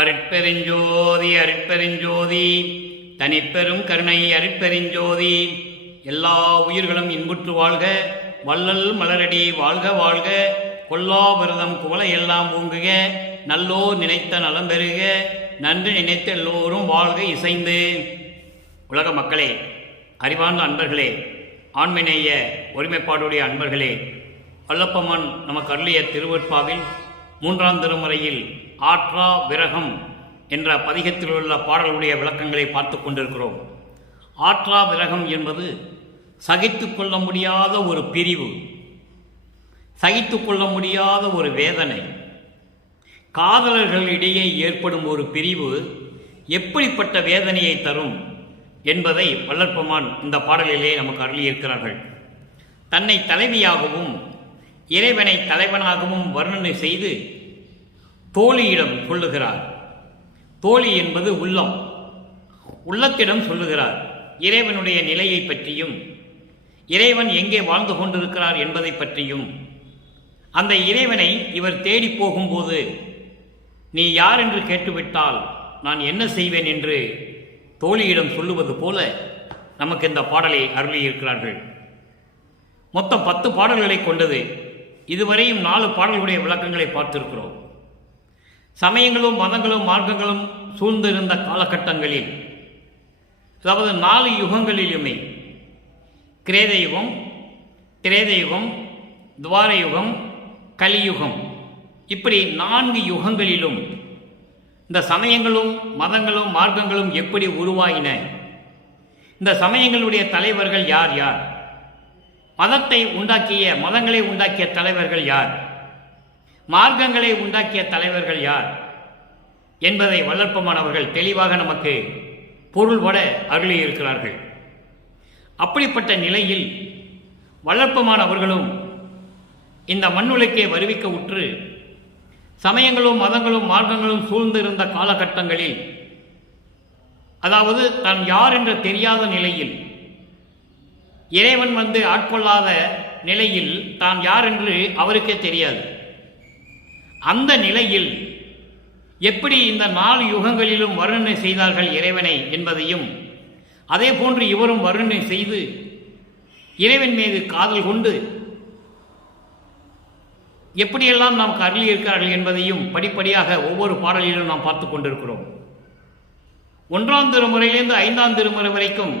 அருட்பெருஞ்சோதி அருட்பெருஞ்சோதி தனிப்பெரும் கருணை அருட்பெருஞ்சோதி. எல்லா உயிர்களும் இன்புற்று வாழ்க, வள்ளல் மலரடி வாழ்க வாழ்க, கொல்லா விரதம் குவளை எல்லாம் ஓங்குக, நல்லோர் நினைத்த நலம் பெறுக, நன்று நினைத்த எல்லோரும் வாழ்க இசைந்து. உலக மக்களே, அறிவார்ந்த அன்பர்களே, ஆண்மைநேய ஒருமைப்பாடுடைய அன்பர்களே, வல்லப்பம்மன் நமக்கு அருளிய திருவற்பாவில் 3ஆம் திருமுறையில் ஆற்றா விரகம் என்ற பதிகத்தில் உள்ள பாடலுடைய விளக்கங்களை பார்த்து கொண்டிருக்கிறோம். ஆற்றா விரகம் என்பது சகித்து கொள்ள முடியாத ஒரு பிரிவு, சகித்து கொள்ள முடியாத ஒரு வேதனை. காதலர்களிடையே ஏற்படும் ஒரு பிரிவு எப்படிப்பட்ட வேதனையை தரும் என்பதை வல்லற்பெருமான் இந்த பாடலிலே நமக்கு அருளியிருக்கிறார்கள். தன்னை தலைவியாகவும் இறைவனை தலைவனாகவும் வர்ணனை செய்து தோழியிடம் சொல்லுகிறார். தோழி என்பது உள்ளம், உள்ளத்திடம் சொல்லுகிறார் இறைவனுடைய நிலையை பற்றியும், இறைவன் எங்கே வாழ்ந்து கொண்டிருக்கிறார் என்பதை பற்றியும். அந்த இறைவனை இவர் தேடி போகும்போது, நீ யார் என்று கேட்டுவிட்டால் நான் என்ன செய்வேன் என்று தோழியிடம் சொல்லுவது போல நமக்கு இந்த பாடலை அருளியிருக்கிறார்கள். மொத்தம் 10 பாடல்களை கொண்டது. இதுவரையும் 4 பாடல்களுடைய விளக்கங்களை பார்த்திருக்கிறோம். சமயங்களும் மதங்களும் மார்க்கங்களும் சூழ்ந்திருந்த காலகட்டங்களில், அதாவது 4 யுகங்களிலுமே, கிரேத யுகம், திரேத யுகம், துவார யுகம், கலியுகம், இப்படி 4 யுகங்களிலும் இந்த சமயங்களும் மதங்களும் மார்க்கங்களும் எப்படி உருவாயின, இந்த சமயங்களுடைய தலைவர்கள் யார் யார், மதங்களை உண்டாக்கிய தலைவர்கள் யார், மார்க்கங்களை உண்டாக்கிய தலைவர்கள் யார் என்பதை வல்லற்பெருமான் அவர்கள் தெளிவாக நமக்கு பொருள்பட அருளியிருக்கிறார்கள். அப்படிப்பட்ட நிலையில் வல்லற்பெருமான் அவர்களும் இந்த மண்ணுலகே வருவிக்க உற்று சமயங்களும் மதங்களும் மார்க்கங்களும் சூழ்ந்திருந்த காலகட்டங்களில், அதாவது தான் யார் என்று தெரியாத நிலையில், இறைவன் ஆட்கொள்ளாத நிலையில் தான் யார் என்று அவருக்கே தெரியாது. அந்த நிலையில் எப்படி இந்த 4 யுகங்களிலும் வர்ணனை செய்தார்கள் இறைவனை என்பதையும், அதே போன்று இவரும் வர்ணனை செய்து இறைவன் மீது காதல் கொண்டு எப்படியெல்லாம் நாம் அருளியிருக்கிறார்கள் என்பதையும் படிப்படியாக ஒவ்வொரு பாடலிலும் நாம் பார்த்து கொண்டிருக்கிறோம். 1ஆம் திருமுறையிலிருந்து 5ஆம் திருமுறை வரைக்கும்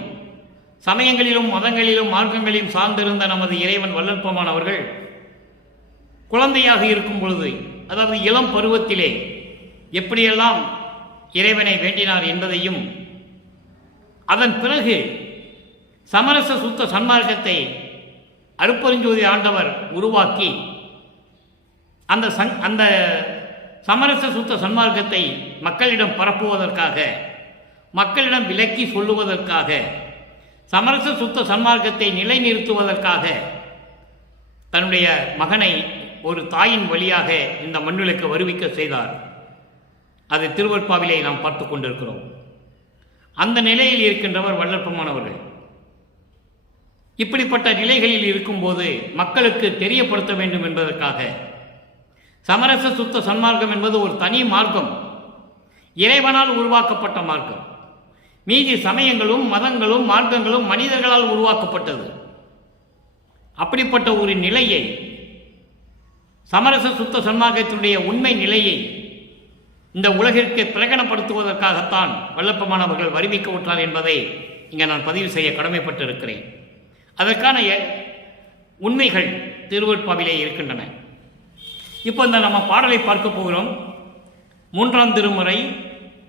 சமயங்களிலும் மதங்களிலும் மார்க்கங்களிலும் சார்ந்திருந்த நமது இறைவன் வல்லற்பெருமான் அவர்கள் குழந்தையாக இருக்கும் பொழுது, அதாவது இளம் பருவத்திலே எப்படியெல்லாம் இறைவனை வேண்டினார் என்பதையும், அதன் பிறகு சமரச சுத்த சன்மார்க்கத்தை அருட்பெருஞ்சோதி ஆண்டவர் உருவாக்கி அந்த சமரச சுத்த சன்மார்க்கத்தை மக்களிடம் பரப்புவதற்காக, மக்களிடம் விலக்கி சொல்லுவதற்காக, சமரச சுத்த சன்மார்க்கத்தை நிலைநிறுத்துவதற்காக தன்னுடைய மகனை ஒரு தாயின் வழியாக இந்த மண்ணுலகுக்கு வருவிக்க செய்தார். அது திருவற்பாவிலே நாம் பார்த்து கொண்டிருக்கிறோம். அந்த நிலையில் இருக்கின்றவர் வல்லற்பெருமான் அவர்கள். இப்படிப்பட்ட நிலைகளில் இருக்கும்போது மக்களுக்கு தெரியப்படுத்த வேண்டும் என்பதற்காக, சமரச சுத்த சன்மார்க்கம் என்பது ஒரு தனி மார்க்கம், இறைவனால் உருவாக்கப்பட்ட மார்க்கம். மீதி சமயங்களும் மதங்களும் மார்க்கங்களும் மனிதர்களால் உருவாக்கப்பட்டது. அப்படிப்பட்ட ஒரு நிலையை, சமரச சுத்த சன்மார்க்கத்தினுடைய உண்மை நிலையை இந்த உலகிற்கு பிரகடனப்படுத்துவதற்காகத்தான் வல்லற்பெருமான் அவர்கள் வருவிக்க உற்றார் என்பதை இங்கே நான் பதிவு செய்ய கடமைப்பட்டிருக்கிறேன். அதற்கான உண்மைகள் திருவற்பாவிலே இருக்கின்றன. இப்போ இந்த நம்ம பாடலை பார்க்க போகிறோம். 3ஆம் திருமுறை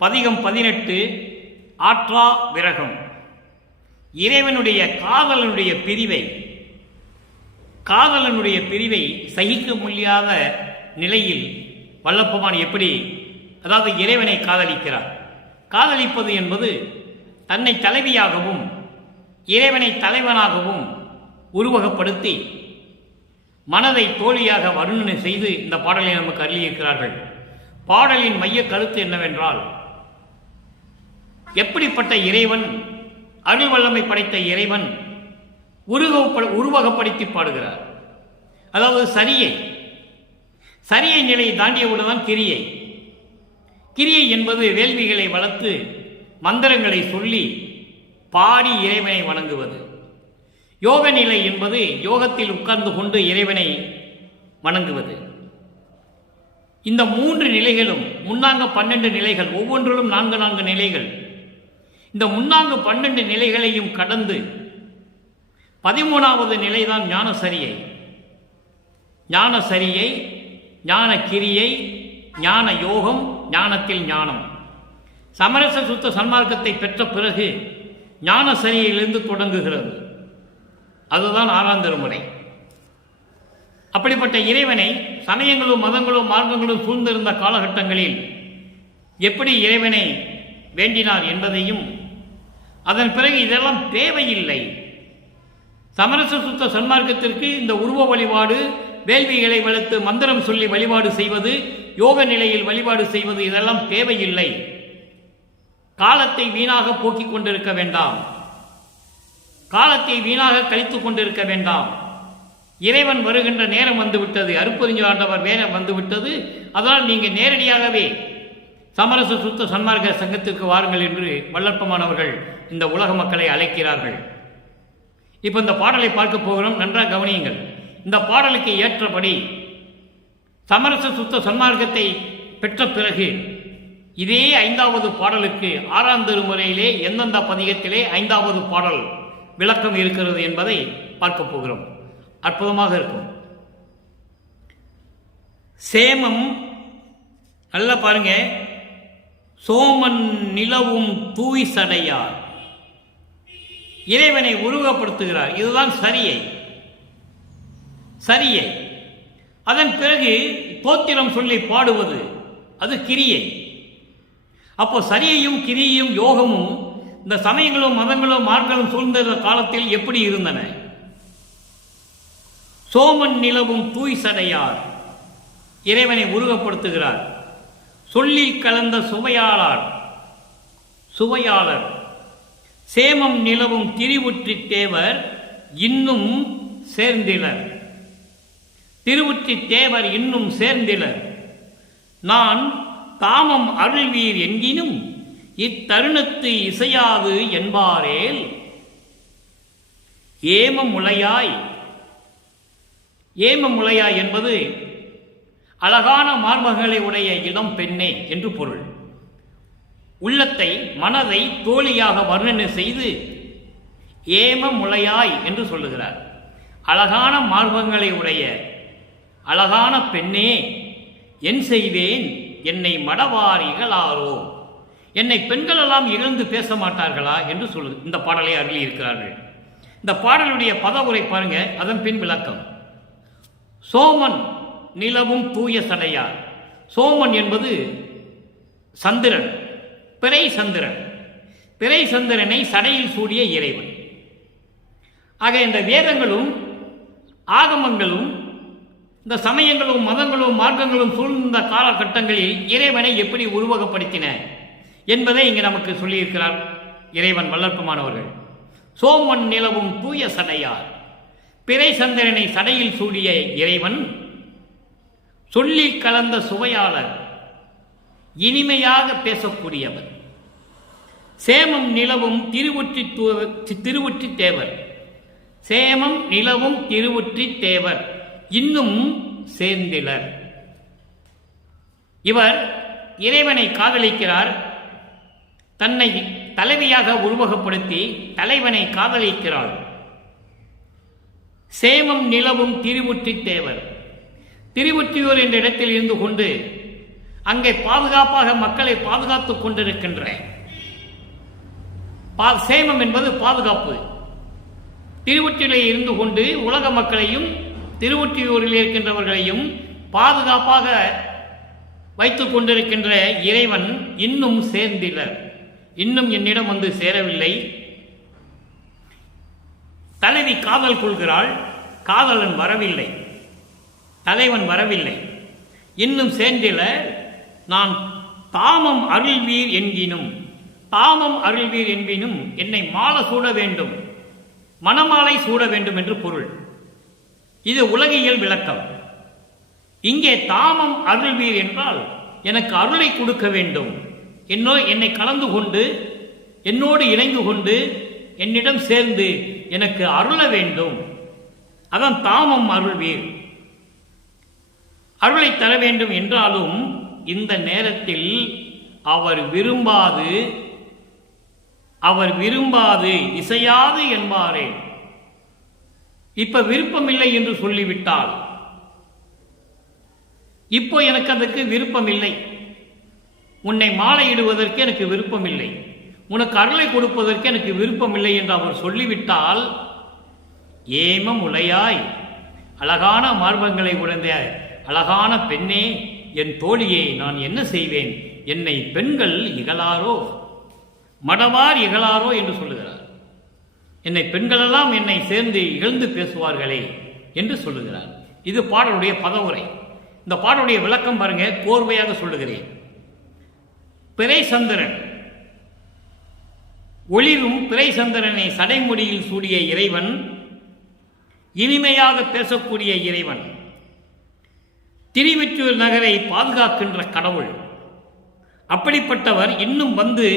பதிகம் 18 ஆற்றா விரகம். இறைவனுடைய காதலனுடைய பிரிவை சகிக்க முடியாத நிலையில் வல்லற்பெருமான் எப்படி, அதாவது இறைவனை காதலிக்கிறார். காதலிப்பது என்பது தன்னை தலைவியாகவும் இறைவனை தலைவனாகவும் உருவகப்படுத்தி மனதை தோழியாக வர்ணனை செய்து இந்த பாடலை நமக்கு அருளியிருக்கிறார்கள். பாடலின் மைய கருத்து என்னவென்றால், எப்படிப்பட்ட இறைவன், அருள் வல்லமை படைத்த இறைவன் உருவகப்படுத்தி பாடுகிறார். அதாவது சரியை நிலையை தாண்டியவுடன் கிரியை. கிரியை என்பது வேள்விகளை வளர்த்து மந்திரங்களை சொல்லி பாடி இறைவனை வணங்குவது. யோக நிலை என்பது யோகத்தில் உட்கார்ந்து கொண்டு இறைவனை வணங்குவது. இந்த 3 நிலைகளும் முன்னாங்க 12 நிலைகள், ஒவ்வொன்றிலும் 4 நிலைகள். இந்த முன்னாங்கு 12 நிலைகளையும் கடந்து 13வது நிலைதான் ஞானசரியை. ஞானசரியை, ஞான கிரியை, ஞான யோகம், ஞானத்தில் ஞானம். சமரச சுத்த சன்மார்க்கத்தை பெற்ற பிறகு ஞானசரியிலிருந்து தொடங்குகிறது. அதுதான் 6ஆம் திருமுறை. அப்படிப்பட்ட இறைவனை சமயங்களும் மதங்களும் மார்க்கங்களும் சூழ்ந்திருந்த காலகட்டங்களில் எப்படி இறைவனை வேண்டினார் என்பதையும், அதன் பிறகு இதெல்லாம் தேவையில்லை, சமரச சுத்த சன்மார்க்கத்திற்கு இந்த உருவ வழிபாடு, வேள்விகளை வளர்த்து மந்திரம் சொல்லி வழிபாடு செய்வது, யோக நிலையில் வழிபாடு செய்வது இதெல்லாம் தேவையில்லை. காலத்தை வீணாக போக்கிக் கொண்டிருக்க வேண்டாம், காலத்தை வீணாக கழித்துக் கொண்டிருக்க வேண்டாம். இறைவன் வருகின்ற நேரம் வந்துவிட்டது, அருட்பெருஞ்சாண்டவர் நேரம் வந்துவிட்டது. அதனால் நீங்கள் நேரடியாகவே சமரச சுத்த சன்மார்க்க சங்கத்திற்கு வாருங்கள் என்று வல்லற்பமானவர்கள் இந்த உலக மக்களை அழைக்கிறார்கள். இப்போ இந்த பாடலை பார்க்க போகிறோம், நன்றாக கவனியுங்கள். இந்த பாடலுக்கு ஏற்றபடி சமரச சுத்த சன்மார்க்கத்தை பெற்ற பிறகு இதே 5வது பாடலுக்கு 6ஆம் திருமுறையிலே எந்தெந்த பதிகத்திலே 5வது பாடல் விளக்கம் இருக்கிறது என்பதை பார்க்க போகிறோம். அற்புதமாக இருக்கும். சேமம் நல்லா பாருங்க. சோமன் நிலவும் தூய் சடையார் இறைவனை உருவப்படுத்துகிறார். இதுதான் சரியை. சரியை. அதன் பிறகு தோத்திரம் சொல்லி பாடுவது அது கிரியை. அப்போ சரியையும் கிரியையும் யோகமும் இந்த சமயங்களும் மதங்களும் மார்களும் சூழ்ந்த காலத்தில் எப்படி இருந்தன? சோமன் நிலவும் தூய் சடையார் இறைவனை உருவப்படுத்துகிறார். சொல்லில் கலந்த சுவையாளர் சேமம் நிலவும் திரிவுற்றி தேவர் இன்னும் சேர்ந்திலர். திருவுற்றி தேவர் இன்னும் சேர்ந்திலர். நான் தாமம் அருள்வீர் என்கினும் இத்தருணத்து இசையாது என்பாரேல் ஏமமுலையாய். ஏமமுலையாய் என்பது அழகான மார்பகங்களை உடைய இளம் பெண்ணே என்று பொருள். உள்ளத்தை மனதை தோழியாக வர்ணனை செய்து ஏமமுலையாய் என்று சொல்லுகிறார். அழகான மார்பகங்களை உடைய அழகான பெண்ணே, என் செய்வேன் என்னை மடவார் இகழாரோ, என்னை பெண்கள் எல்லாம் இகழ்ந்து பேச மாட்டார்களா என்று சொல்லு இந்த பாடலை அருளி இருக்கிறார்கள். இந்த பாடலுடைய பதவுரை பாருங்க, அதன் பின் விளக்கம். சோமன் நிலவும் தூய சடையார். சோமன் என்பது சந்திரன், பிறை சந்திரன். பிறை சந்திரனை சடையில் சூடிய இறைவன். ஆக இந்த வேதங்களும் ஆகமங்களும் இந்த சமயங்களும் மதங்களும் மார்க்கங்களும் சூழ்ந்த காலகட்டங்களில் இறைவனை எப்படி உருவகப்படுத்தின என்பதை இங்கு நமக்கு சொல்லியிருக்கிறார் இறைவன் வல்லற்பமானவர்கள். சோமன் நிலவும் தூய சடையார், பிறை சந்திரனை சடையில் சூடிய இறைவன், சொல்லில் கலந்த சுவையாளர், இனிமையாக பேசக்கூடியவர், சேமம் நிலவும் திருவுற்றி தேவர். சேமம் நிலவும் திருவுற்றி தேவர் இன்னும் சேர்ந்திலர். இவர் இறைவனை காதலிக்கிறார். தன்னை தலைவியாக உருவகப்படுத்தி தலைவனை காதலிக்கிறாள். சேமம் நிலவும் திருவுற்றி தேவர். திருவொற்றியூர் என்ற இடத்தில் இருந்து கொண்டு அங்கே பாதுகாப்பாக மக்களை பாதுகாத்துக் கொண்டிருக்கின்ற சேமம் என்பது பாதுகாப்பு. திருவொற்றியூரிலே இருந்து கொண்டு உலக மக்களையும் திருவொற்றியூரில் இருக்கின்றவர்களையும் பாதுகாப்பாக வைத்துக் கொண்டிருக்கின்ற இறைவன் இன்னும் சேர்ந்திலர். இன்னும் என்னிடம் வந்து சேரவில்லை. தலைவி காதல் கொள்கிறாள், காதலன் வரவில்லை, தலைவன் வரவில்லை. இன்னும் சேர்ந்திலர். நான் தாமம் அருள்வீர் என்கினும், தாமம் அருள்வீர் என்பினும் என்னை மாலை சூட வேண்டும், மணமாலை சூட வேண்டும் என்று பொருள். இது உலகியல் விளக்கம். இங்கே தாமம் அருள்வீர் என்றால் எனக்கு அருளை கொடுக்க வேண்டும், என்னை கலந்து கொண்டு என்னோடு இணைந்து கொண்டு என்னிடம் சேர்ந்து எனக்கு அருள வேண்டும். அதான் தாமம் அருள்வீர். அருளை தர வேண்டும் என்றாலும் இந்த நேரத்தில் அவர் விரும்பாது இசையாது என்பாரே. இப்ப விருப்பமில்லை என்று சொல்லிவிட்டால், இப்போ எனக்கு அதற்கு விருப்பமில்லை, உன்னை மாலையிடுவதற்கு எனக்கு விருப்பமில்லை, உனக்கு அருளை கொடுப்பதற்கு எனக்கு விருப்பமில்லை என்று அவர் சொல்லிவிட்டால், ஏம முலையாய் அழகான மார்பங்களை உடைந்த அழகான பெண்ணே, என் தோழியே, நான் என்ன செய்வேன்? என்னை பெண்கள் இகழாரோ, மடவார் இகழாரோ என்று சொல்லுகிறார். என்னை பெண்களெல்லாம் என்னை சேர்ந்து இகழ்ந்து பேசுவார்களே என்று சொல்லுகிறார். இது பாடலுடைய பதவுரை. இந்த பாடலுடைய விளக்கம் பாருங்க, கோர்வையாக சொல்லுகிறேன். பிறை சந்திரன், ஒளிரும் பிறை சந்திரனை சடைமுடியில் சூடிய இறைவன், இனிமையாக பேசக்கூடிய இறைவன், திருவெற்றூர் நகரை பாதுகாக்கின்ற கடவுள். அப்படிப்பட்டவர் இன்னும் வந்து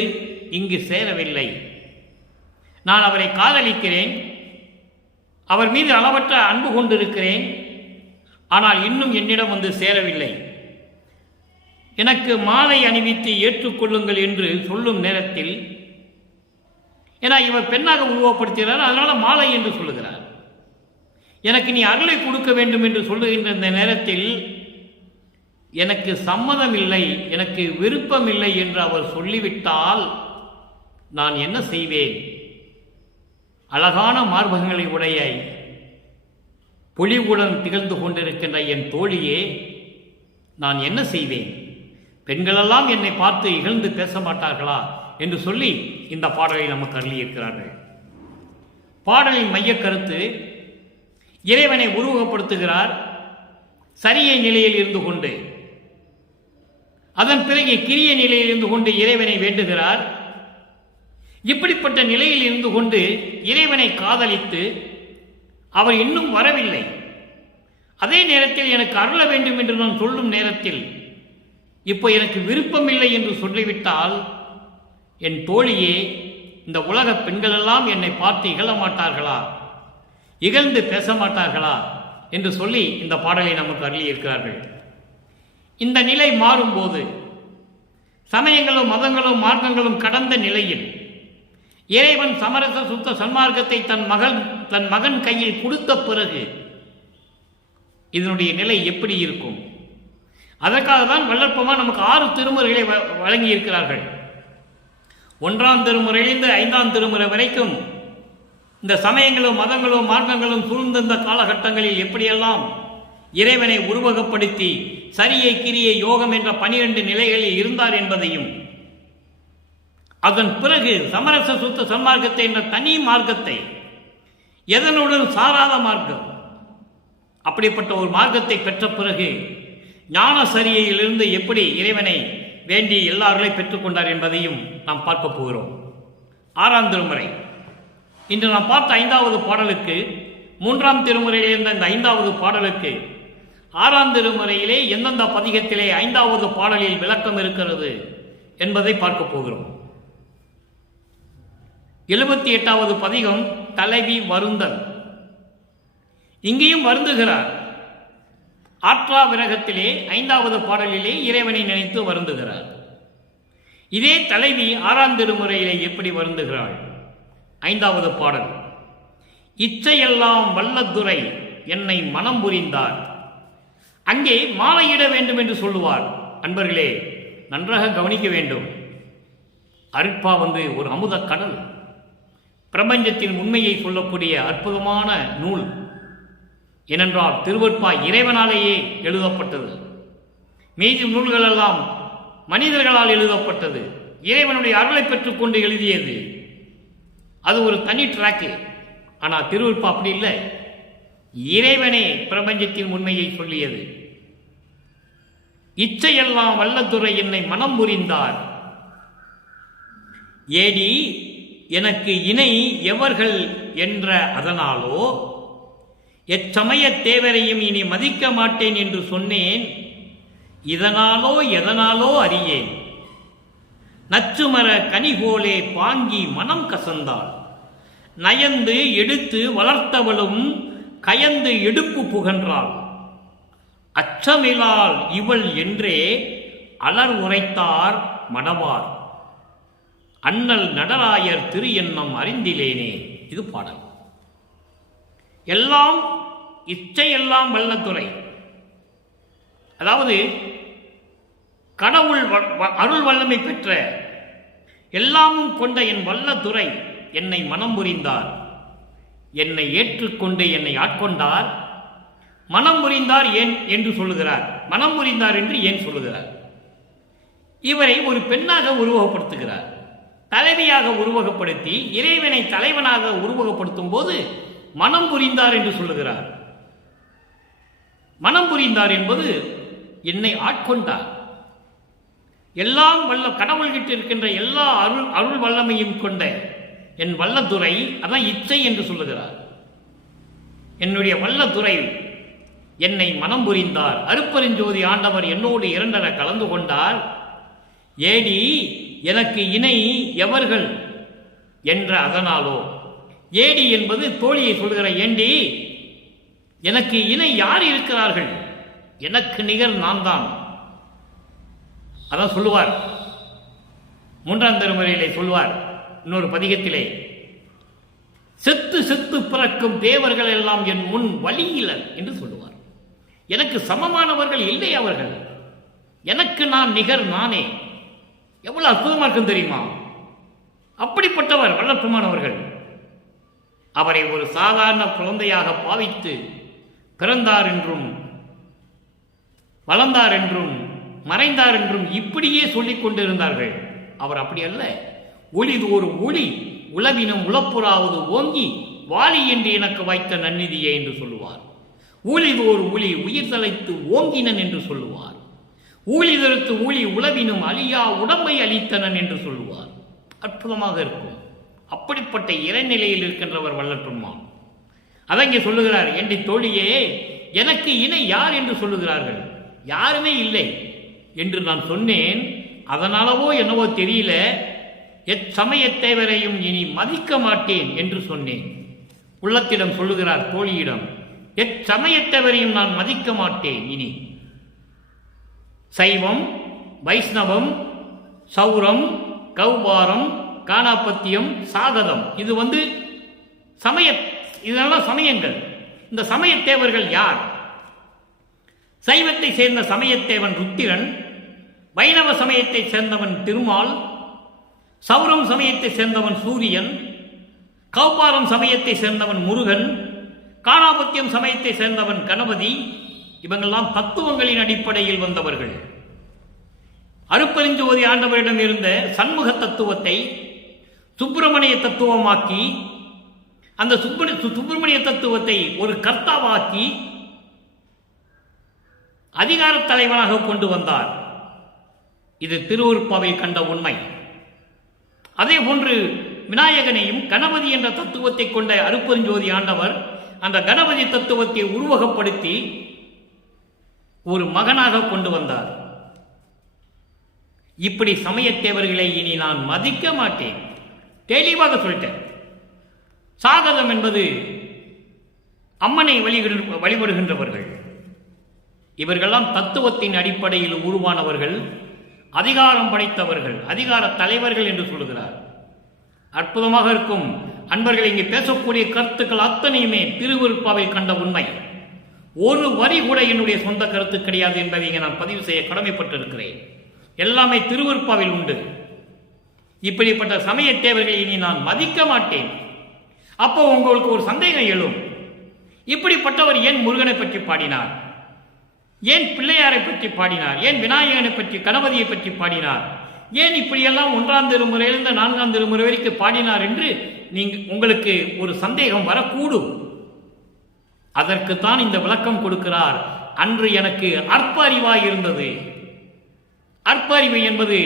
இங்கு சேரவில்லை. நான் அவரை காதலிக்கிறேன், அவர் மீது அளவற்ற அன்பு கொண்டிருக்கிறேன், ஆனால் இன்னும் என்னிடம் வந்து சேரவில்லை. எனக்கு மாலை அணிவித்து ஏற்றுக்கொள்ளுங்கள் என்று சொல்லும் நேரத்தில், ஏன்னா இவர் பெண்ணாக உருவப்படுத்துகிறார், அதனால மாலை என்று சொல்லுகிறார். எனக்கு நீ அருளை கொடுக்க வேண்டும் என்று சொல்லுகின்ற இந்த நேரத்தில் எனக்கு சம்மதம் இல்லை, எனக்கு விருப்பம் இல்லை என்று அவர் சொல்லிவிட்டால் நான் என்ன செய்வேன்? அழகான மார்பகங்களை உடைய பொலிவுடன் திகழ்ந்து கொண்டிருக்கின்ற என் தோழியே, நான் என்ன செய்வேன்? பெண்களெல்லாம் என்னை பார்த்து இகழ்ந்து பேச மாட்டார்களா என்று சொல்லி இந்த பாடலை நமக்கு அருளியிருக்கிறார்கள். பாடலின் மைய கருத்து, இறைவனை உருவகப்படுத்துகிறார் சரிய நிலையில் இருந்து கொண்டு. அதன் பிறகு கிரிய நிலையில் இருந்து கொண்டு இறைவனை வேண்டுகிறார். இப்படிப்பட்ட நிலையில் இருந்து கொண்டு இறைவனை காதலித்து அவர் இன்னும் வரவில்லை. அதே நேரத்தில் எனக்கு அருள வேண்டும் என்று நான் சொல்லும் நேரத்தில், இப்போ எனக்கு விருப்பமில்லை என்று சொல்லிவிட்டால், என் தோழியே, இந்த உலக பெண்களெல்லாம் என்னை பார்த்து இகழ மாட்டார்களா, இகழ்ந்து பேச மாட்டார்களா என்று சொல்லி இந்த பாடலை நமக்கு அருளியிருக்கிறார்கள். இந்த நிலை மாறும்போது, சமயங்களும் மதங்களும் மார்க்கங்களும் கடந்த நிலையில் இறைவன் சமரச சுத்த சன்மார்க்கத்தை தன் மகன் கையில் கொடுத்த பிறகு இதனுடைய நிலை எப்படி இருக்கும்? அதற்காக தான் வள்ளற்பெருமான் நமக்கு 6 திருமுறைகளை வழங்கி இருக்கிறார்கள். 1ஆம் திருமுறையிலிருந்து 5ஆம் திருமுறை வரைக்கும் இந்த சமயங்களும் மதங்களும் மார்க்கங்களும் சூழ்ந்த காலகட்டங்களில் எப்படியெல்லாம் இறைவனை உருவகப்படுத்தி சரியை கிரியை யோகம் என்ற 12 நிலைகளில் இருந்தார் என்பதையும், அதன் பிறகு சமரச சுத்த சன்மார்க்கத்தை என்ற தனி மார்க்கத்தை, எதனுடன் சாராத மார்க்கம், அப்படிப்பட்ட ஒரு மார்க்கத்தை பெற்ற பிறகு ஞான சரியையிலிருந்து எப்படி இறைவனை வேண்டி எல்லார்களையும் பெற்றுக்கொண்டார் என்பதையும் நாம் பார்க்க போகிறோம். 6ஆம் திருமுறை. இன்று நாம் பார்த்த 5வது பாடலுக்கு, 3ஆம் திருமுறையில் இருந்த இந்த 5வது பாடலுக்கு 6ஆம் திருமுறையிலே எந்தெந்த பதிகத்திலே 5வது பாடலில் விளக்கம் இருக்கிறது என்பதை பார்க்க போகிறோம். 78வது பதிகம் தலைவி வருந்தல். இங்கேயும் வருந்துகிறார். ஆற்றா விரகத்திலே 5வது பாடலிலே இறைவனை நினைத்து வருந்துகிறார். இதே தலைவி 6ஆம் திருமுறையிலே எப்படி வருந்துகிறாள்? 5வது பாடல், இச்சையெல்லாம் வல்லதுரை என்னை மனம் புரிந்தார். அங்கே மாலையிட வேண்டும் என்று சொல்லுவார். அன்பர்களே, நன்றாக கவனிக்க வேண்டும். அருட்பா ஒரு அமுத கடல், பிரபஞ்சத்தின் உண்மையை சொல்லக்கூடிய அற்புதமான நூல். ஏனென்றால் திருவருட்பா இறைவனாலேயே எழுதப்பட்டது. மீதி நூல்களெல்லாம் மனிதர்களால் எழுதப்பட்டது. இறைவனுடைய அருளை பெற்றுக்கொண்டு எழுதியது. அது ஒரு தனி டிராக்கு. ஆனால் திருவருட்பா அப்படி இல்லை. இறைவனே பிரபஞ்சத்தின் உண்மையை சொல்லியது. இச்சையெல்லாம் வல்லதுரை என்னை மனம் புரிந்தார். ஏடி எனக்கு இணை எவர்கள் என்ற அதனாலோ எச்சமய தேவரையும் இனி மதிக்க மாட்டேன் என்று சொன்னேன். இதனாலோ எதனாலோ அறியேன். நச்சுமர கனிபோலே பாங்கி மனம் கசந்தாள். நயந்து எடுத்து வளர்த்தவளும் கயந்து எடுப்பு புகன்றாள். அச்சமிலால் இவள் என்றே அலர் உரைத்தார் மடவார். அண்ணல் நடராயர் திரு எண்ணம் அறிந்திலேனே. இது பாடல். எல்லாம் இச்சையெல்லாம் வல்லதுரை. அதாவது கடவுள் அருள் வல்லமை பெற்ற எல்லாமும் கொண்ட என் வல்லதுரை என்னை மனம் புரிந்தார். என்னை ஏற்றுக்கொண்டு என்னை ஆட்கொண்டார். மனம் புரிந்தார் ஏன் என்று சொல்லுகிறார். மனம் புரிந்தார் என்று ஏன் சொல்லுகிறார்? இவரை ஒரு பெண்ணாக உருவகப்படுத்துகிறார். தலைவியாக உருவகப்படுத்தி இறைவனை தலைவனாக உருவகப்படுத்தும் போது மனம் புரிந்தார் என்று சொல்லுகிறார். மனம் புரிந்தார் என்பது என்னை ஆட்கொண்டார். எல்லாம் வல்ல கடவுள்கிட்ட இருக்கின்ற எல்லா அருள் வல்லமையும் கொண்ட என் வல்லதுரை, அதான் இச்சை என்று சொல்லுகிறார். என்னுடைய வல்லதுரை என்னை மனம் புரிந்தார். அருட்பெருஞ்சோதி ஆண்டவர் என்னோடு இரண்டர கலந்து கொண்டார். ஏடி எனக்கு இணை எவர்கள் என்ற அதனாலோ. ஏடி என்பது தோழியை சொல்கிற. ஏண்டி எனக்கு இணை யார் இருக்கிறார்கள்? எனக்கு நிகர் நான் தான். அதான் சொல்லுவார். 3ஆம் திருமுறையிலே சொல்வார். இன்னொரு பதிகத்திலே, செத்து செத்து பிறக்கும் தேவர்கள் எல்லாம் என் முன் வழியிலர் என்று சொல்லுவார். எனக்கு சமமானவர்கள் இல்லை அவர்கள். எனக்கு நான் நிகர் நானே. எவ்வளவு அற்புதமா இருக்கும் தெரியுமா? அப்படிப்பட்டவர் வல்லற்பமானவர்கள். அவரை ஒரு சாதாரண குழந்தையாக பாவித்து பிறந்தார் என்றும் வளர்ந்தார் என்றும் மறைந்தார் என்றும் இப்படியே சொல்லிக் கொண்டிருந்தார்கள். அவர் அப்படி அல்ல. ஒளிது ஒரு ஒளி உளவினும் உளப்புறாவது ஓங்கி வாலி என்று எனக்கு வைத்த நன்னிதியே என்று சொல்லுவார். ஊழிது ஒரு ஒளி உயிர் தலைத்து ஓங்கினன் என்று சொல்லுவார். ஊழிதற்கு ஊழி உளவினும் அழியா உடம்பை அளித்தனன் என்று சொல்லுவார். அற்புதமாக இருக்கும். அப்படிப்பட்ட இறைநிலையில் இருக்கின்றவர் வல்லற்பெருமான். அதங்கே சொல்லுகிறார். என் தோழியே, எனக்கு இணை யார் என்று சொல்லுகிறார்கள்? யாருமே இல்லை என்று நான் சொன்னேன். அதனாலவோ என்னவோ தெரியல, எச்சமயத்தேவரையும் இனி மதிக்க மாட்டேன் என்று சொன்னேன். உள்ளத்திடம் சொல்லுகிறார் தோழியிடம், எச்சமயத்தேவரையும் நான் மதிக்க மாட்டேன் இனி. சைவம், வைஷ்ணவம், சௌரம், கௌபாரம், காணாப்பத்தியம், சாகதம், இது இதெல்லாம் சமயங்கள். இந்த சமயத்தேவர்கள் யார்? சைவத்தை சேர்ந்த சமயத்தேவன் ருத்திரன், வைணவ சமயத்தை சேர்ந்தவன் திருமால், சௌரம் சமயத்தை சேர்ந்தவன் சூரியன், கௌபாரம் சமயத்தை சேர்ந்தவன் முருகன், காணாபத்தியம் சமயத்தை சேர்ந்தவன் கணபதி. இவங்கெல்லாம் தத்துவங்களின் அடிப்படையில் வந்தவர்கள். அருட்பெருஞ்சோதி ஆண்டவரிடம் இருந்த சண்முக தத்துவத்தை சுப்பிரமணிய தத்துவமாக்கி, அந்த சுப்பிரமணிய தத்துவத்தை ஒரு கர்த்தாவாக்கி அதிகார தலைவனாக கொண்டு வந்தார். இது திருவருட்பாவில் கண்ட உண்மை. அதே போன்று விநாயகனையும் கணபதி என்ற தத்துவத்தை கொண்ட அருட்பெருஞ்சோதி ஆண்டவர் அந்த கணபதி தத்துவத்தை உருவகப்படுத்தி ஒரு மகனாக கொண்டு வந்தார். இப்படி சமயத்தேவர்களை இனி நான் மதிக்க மாட்டேன், தெளிவாக சொல்லிட்டேன். சாகதம் என்பது அம்மனை வழிபடுகின்றவர்கள். இவர்களெல்லாம் தத்துவத்தின் அடிப்படையில் உருவானவர்கள், அதிகாரம் படைத்தவர்கள், அதிகார தலைவர்கள் என்று சொல்லுகிறார். அற்புதமாக இருக்கும். அன்பர்கள், இங்கே பேசக்கூடிய கருத்துக்கள் அத்தனையுமே திருவருட்பாவில் கண்ட உண்மை. ஒரு வரி கூட என்னுடைய சொந்த கருத்து கிடையாது என்பதை இங்கே நான் பதிவு செய்ய கடமைப்பட்டிருக்கிறேன். எல்லாமே திருவருட்பாவில் உண்டு. இப்படிப்பட்ட சமயத்தேவர்களை இனி நான் மதிக்க மாட்டேன். அப்போ உங்களுக்கு ஒரு சந்தேகம் எழும். இப்படிப்பட்டவர் ஏன் முருகனை பற்றி பாடினார்? ஏன் பிள்ளையாரை பற்றி பாடினார்? ஏன் விநாயகனை பற்றி, கணபதியை பற்றி பாடினார்? ஏன் இப்படியெல்லாம் 1ஆம் திருமுறையிலிருந்து 4ஆம் திருமுறை வரைக்கும் பாடினார் என்று உங்களுக்கு ஒரு சந்தேகம் வரக்கூடும். அதற்குத்தான் இந்த விளக்கம் கொடுக்கிறார். அன்று எனக்கு அற்ப அறிவாய் இருந்தது. அற்ப அறிவு என்பது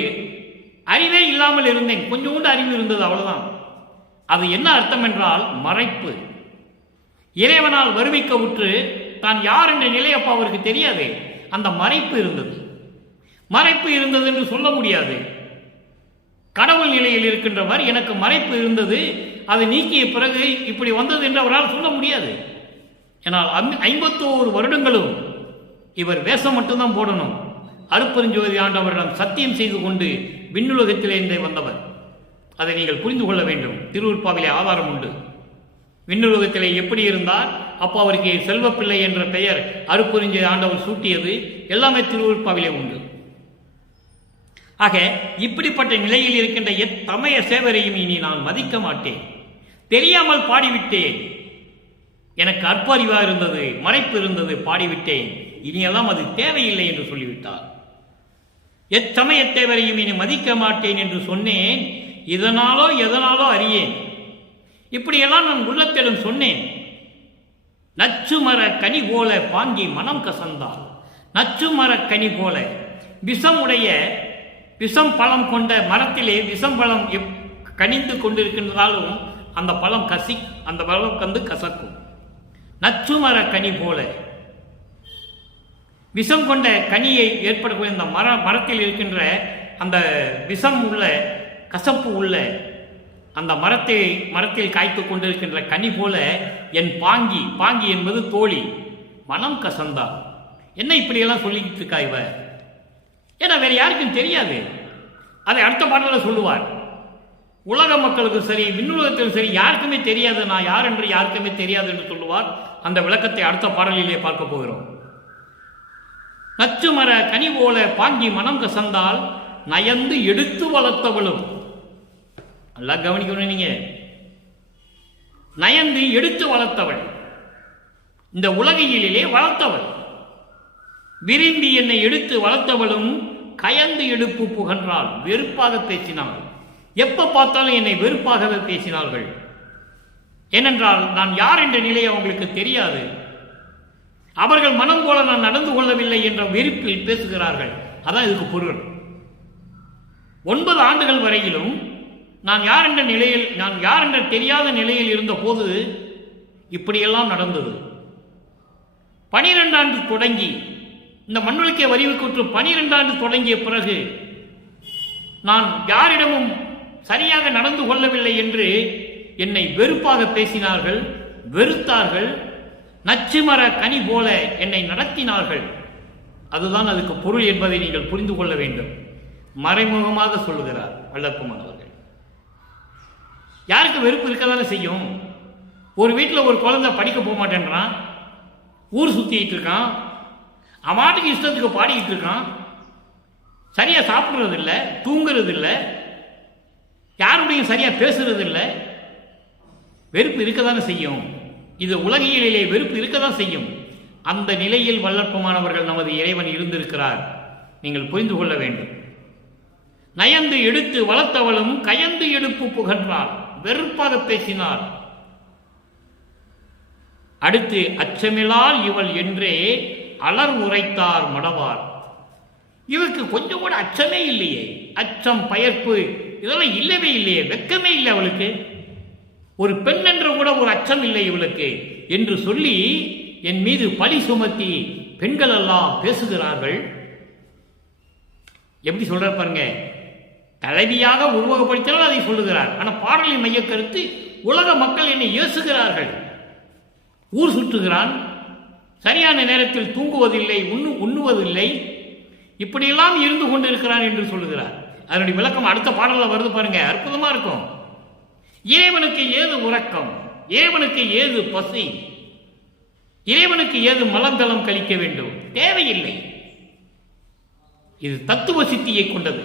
அறிவே இல்லாமல் இருந்தேன், கொஞ்சோண்டு அறிவு இருந்தது, அவ்வளவுதான். அது என்ன அர்த்தம் என்றால் மறைப்பு. இறைவனால் வருவிக்க உற்று தான் யார் என்ற நிலை அப்ப அவருக்கு தெரியாது. அந்த மறைப்பு இருந்தது. மறைப்பு இருந்தது என்று சொல்ல முடியாது. கடவுள் நிலையில் இருக்கின்றவர் எனக்கு மறைப்பு இருந்தது, அதை நீக்கிய பிறகு இப்படி வந்தது என்று அவரால் சொல்ல முடியாது. ஏனால் 51 வருடங்களும் இவர் வேஷம் மட்டும்தான் போடணும். அருட்பெருஞ்சோதி ஆண்டவரிடம் சத்தியம் செய்து கொண்டு விண்ணுலகத்திலே வந்தவர். அதை நீங்கள் புரிந்து கொள்ள வேண்டும். திருவருட்பாவிலே ஆதாரம் உண்டு. விண்ணுலகத்திலே எப்படி இருந்தார், அப்போ அவருக்கு செல்வப்பிள்ளை என்ற பெயர் அருட்பெருஞ்சோதி ஆண்டவர் சூட்டியது எல்லாமே திருவருட்பாவிலே உண்டு. ஆக இப்படிப்பட்ட நிலையில் இருக்கின்ற எத்தமய சேவரையும் இனி நான் மதிக்க மாட்டேன். தெரியாமல் பாடிவிட்டேன், எனக்கு அற்பறிவாக இருந்தது, மறைப்பு இருந்தது, பாடிவிட்டேன், இனியெல்லாம் அது தேவையில்லை என்று சொல்லிவிட்டார். எத்தமய தேவரையும் இனி மதிக்க மாட்டேன் என்று சொன்னேன், இதனாலோ எதனாலோ அறியேன். இப்படியெல்லாம் நான் உள்ளத்திலும் சொன்னேன். நச்சுமர கனி போல பாங்கி மனம் கசந்தால், நச்சுமர கனி போல விஷம் பழம் கொண்ட மரத்திலே விஷம் பழம் கனிந்து கொண்டிருக்கின்றதாலும் அந்த பழம் அந்த பழம் கசக்கும். நச்சுமர கனி போல விஷம் கொண்ட கனியை ஏற்படக்கூடிய இந்த மரத்தில் இருக்கின்ற அந்த விஷம் உள்ள கசப்பு உள்ள அந்த மரத்தில் காய்த்து கொண்டிருக்கின்ற கனி போல என் பாங்கி என்பது தோழி மனம் கசந்தா. என்ன இப்படியெல்லாம் சொல்லிக்கிட்டு இருக்கா இவ? ஏன்னா வேற யாருக்கும் தெரியாது. அதை அடுத்த பாடலில் சொல்லுவார். உலக மக்களுக்கு சரி, விண்ணுலகத்தில் சரி, யாருக்குமே தெரியாது, நான் யார் என்று யாருக்குமே தெரியாது என்று சொல்லுவார். அந்த விளக்கத்தை அடுத்த பாடலிலே பார்க்க போகிறோம். நச்சுமர கனி போல பாங்கி மனம் கசந்தால் நயந்து எடுத்து வளர்த்தவளும். நல்லா கவனிக்கணும் நீங்க. நயந்து எடுத்து வளர்த்தவள், இந்த உலகிலே வளர்த்தவள், விரும்பி என்னை எடுத்து வளர்த்தவளும் கயந்து எடுப்பு புகன்றாள். வெறுப்பாக பேசினாள். எப்ப பார்த்தாலும் என்னை வெறுப்பாகவே பேசினார்கள். ஏனென்றால் நான் யார் என்ற நிலை அவங்களுக்கு தெரியாது. அவர்கள் மனம் போல நான் நடந்து கொள்ளவில்லை என்ற வெறுப்பில் பேசுகிறார்கள். அதான் இதுக்கு பொருள். 9 ஆண்டுகள் வரையிலும் நான் யார் என்ற தெரியாத நிலையில் இருந்த போது இப்படியெல்லாம் நடந்தது. 12 ஆண்டு தொடங்கி இந்த மண்ணுலகே வரிவுக்குற்று 12 ஆண்டு தொடங்கிய பிறகு நான் யாரிடமும் சரியாக நடந்து கொள்ளவில்லை என்று என்னை வெறுப்பாக பேசினார்கள், வெறுத்தார்கள். நச்சுமர கனி போல என்னை நடத்தினார்கள். அதுதான் அதுக்கு பொருள் என்பதை நீங்கள் புரிந்து கொள்ள வேண்டும். மறைமுகமாக சொல்லுகிறார் வல்லற்பமானவர்கள். யாருக்கு வெறுப்பு இருக்கதானே செய்யும்? ஒரு வீட்டில் ஒரு குழந்தை படிக்க போக மாட்டேன்றான், ஊர் சுத்திட்டு இருக்கான், அவனுக்கு இஷ்டத்துக்கு பாடிக்கிட்டு இருக்கான், சரியா சாப்பிடுறது இல்லை, தூங்குறது இல்லை, யாருடையும் சரியா பேசுறது இல்லை. வெறுப்பு இருக்கதானே செய்யும். இது உலகியலிலே வெறுப்பு இருக்கதான் செய்யும். அந்த நிலையில் வல்லற்பமானவர்கள் நமது இறைவன் இருந்திருக்கிறார். நீங்கள் புரிந்து கொள்ள வேண்டும். நயந்து எடுத்து வளர்த்தவளும் கயந்து எடுப்பு புகன்றாள். வெறுப்பாக பேசினார். அடுத்து அச்சமிலால் இவள் என்றே அலர் உரைத்தார் மடவார். இவருக்கு கொஞ்சம் கூட அச்சமே இல்லையே. அச்சம், பயர்ப்பு இதெல்லாம் இல்லவே இல்லையே. வெக்கமே இல்லை அவளுக்கு. ஒரு பெண் என்ற கூட ஒரு அச்சம் இல்லை இவளுக்கு என்று சொல்லி என் மீது பழி சுமத்தி பெண்கள் எல்லாம் பேசுகிறார்கள். எப்படி சொல்ற பாருங்க. தலைவியாக உருவகப்படுத்தினால் அதை சொல்லுகிறார். ஆனால் பாடலின் மைய கருத்து உலக மக்கள் என்னை ஏசுகிறார்கள். ஊர் சுற்றுகிறான், சரியான நேரத்தில் தூங்குவதில்லை, உண்ணுவதில்லை, இப்படியெல்லாம் இருந்து கொண்டிருக்கிறான் என்று சொல்லுகிறார். அதனுடைய விளக்கம் அடுத்த பாடலில் வருது பாருங்க. அற்புதமா இருக்கும். இறைவனுக்கு ஏது உறக்கம், இறைவனுக்கு ஏது பசி, இறைவனுக்கு ஏது மலந்தளம் கழிக்க வேண்டும்? தேவையில்லை. இது தத்துவ சித்தியை கொண்டது.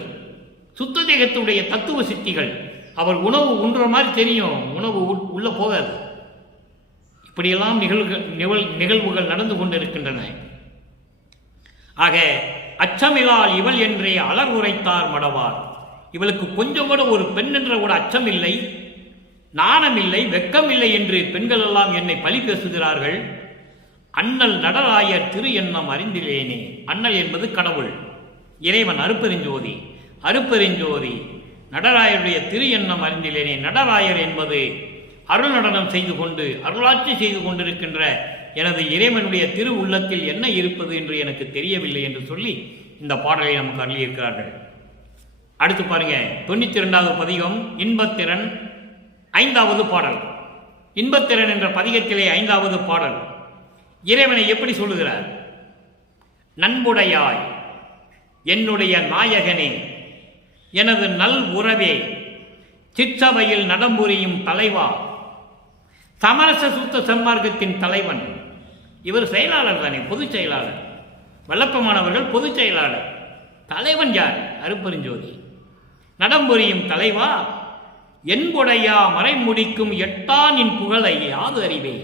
சுத்த தேகத்துடைய தத்துவ சித்திகள். அவர் உணவு உண்ற மாதிரி தெரியும், உணவு உள்ள போகாது. இப்படியெல்லாம் நிகழ்வுகள் நடந்து கொண்டிருக்கின்றன. ஆக அச்சமிலால் இவள் என்றே அலர் உரைத்தார் மடவார். இவளுக்கு கொஞ்சம் கூட ஒரு பெண் என்ற கூட அச்சம் இல்லை, நாணம் இல்லை, வெக்கம் இல்லை என்று பெண்கள் எல்லாம் என்னை பழி பேசுகிறார்கள். அண்ணல் நடராயர் திரு எண்ணம் அறிந்திலேனே. அண்ணல் என்பது கடவுள், இறைவன், அருட்பெருஞ்சோதி. அருட்பெருஞ்சோதி நடராயருடைய திரு எண்ணம் அறிந்திலேனே. நடராயர் என்பது அருள் நடனம் செய்து கொண்டு அருளாட்சி செய்து கொண்டிருக்கின்ற எனது இறைவனுடைய திரு உள்ளத்தில் என்ன இருப்பது என்று எனக்கு தெரியவில்லை என்று சொல்லி இந்த பாடலை நமக்கு அருளியிருக்கிறார்கள். அடுத்து பாருங்க, 92வது பதிகம் இன்பத்திறன் 5வது பாடல். இன்பத்திறன் என்ற பதிகத்திலே 5வது பாடல் இறைவனை எப்படி சொல்லுகிறார்? நண்புடையாய் என்னுடைய நாயகனே, எனது நல் உறவே, சிற்றவையில் நடம்புரியும் தலைவா, சமரச சுத்த சன்மார்க்கத்தின் தலைவன். இவர் செயலாளர் தானே, பொதுச் செயலாளர். வல்லப்பமானவர்கள் பொதுச் செயலாளர். தலைவன் யார்? அருட்பெருஞ்சோதி. நடம்புரியும் தலைவா, என்புடையா மறைமுடிக்கும் எட்டானின் புகழை யாது அறிவே,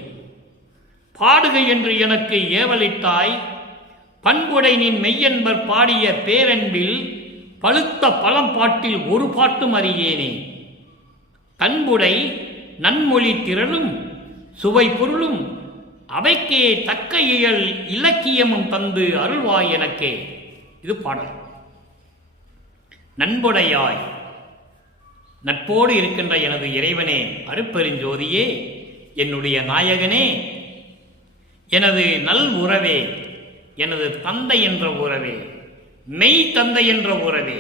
பாடுக என்று எனக்கு ஏவலிட்டாய், பண்புடை நின் மெய்யன்பர் பாடிய பேரன்பில் பழுத்த பழம் பாட்டில் ஒரு பாட்டும் அறியேனே, தன்புடை நன்மொழி திரளும் சுவை பொருளும் அவைக்கே தக்க இயல் இலக்கியமும் தந்து அருள்வாய் எனக்கே. இது பாடல். நண்புடையாய், நட்போடு இருக்கின்ற எனது இறைவனே, அருட்பெருஞ்சோதியே, என்னுடைய நாயகனே, எனது நல் உறவே, எனது தந்தை என்ற உறவே, மெய் தந்தை என்ற உறவே,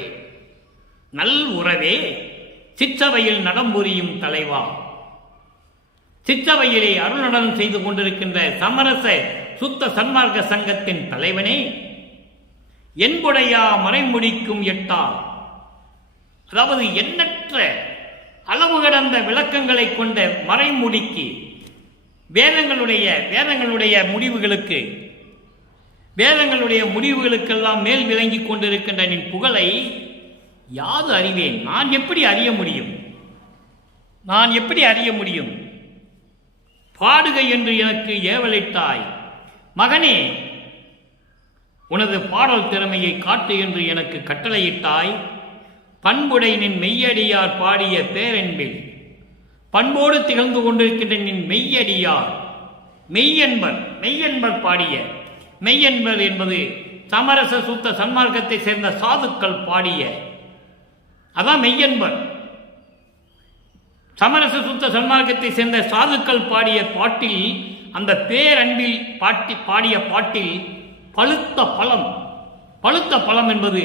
நல் உறவே, சிற்றவையில் நடம்புரியும் தலைவா, சிற்றவையிலே அருள்நடனம் செய்து கொண்டிருக்கின்ற சமரச சுத்த சன்மார்க்க சங்கத்தின் தலைவனே, என்புடையா மறைமுடிக்கும் எட்டா, அதாவது எண்ணற்ற அளவு கடந்த விளக்கங்களை கொண்ட மறைமுடிக்கு, வேதங்களுடைய முடிவுகளுக்கு, வேதங்களுடைய முடிவுகளுக்கெல்லாம் மேல் விளங்கி கொண்டிருக்கின்ற நின் புகழை யாது அறிவேன்? நான் எப்படி அறிய முடியும்? நான் எப்படி அறிய முடியும்? பாடுக என்று எனக்கு ஏவலிட்டாய். மகனே, உனது பாடல் திறமையை காட்டு என்று எனக்கு கட்டளையிட்டாய். பண்புடை நின் மெய்யடியார் பாடிய பேரன்பில், பண்போடு திகழ்ந்து கொண்டிருக்கின்ற நின் மெய்யடியார், மெய்யன்பர் பாடிய, மெய்யன்பர் என்பது சமரச சுத்த சன்மார்க்கத்தை சேர்ந்த சாதுக்கள் பாடிய, அதான் மெய்யன்பர். சமரச சுத்த சன்மார்க்கத்தை சேர்ந்த சாதுக்கள் பாடிய பாட்டில், அந்த பேரன்பில் பாடிய பாட்டில் பழுத்த பழம், பழுத்த பழம் என்பது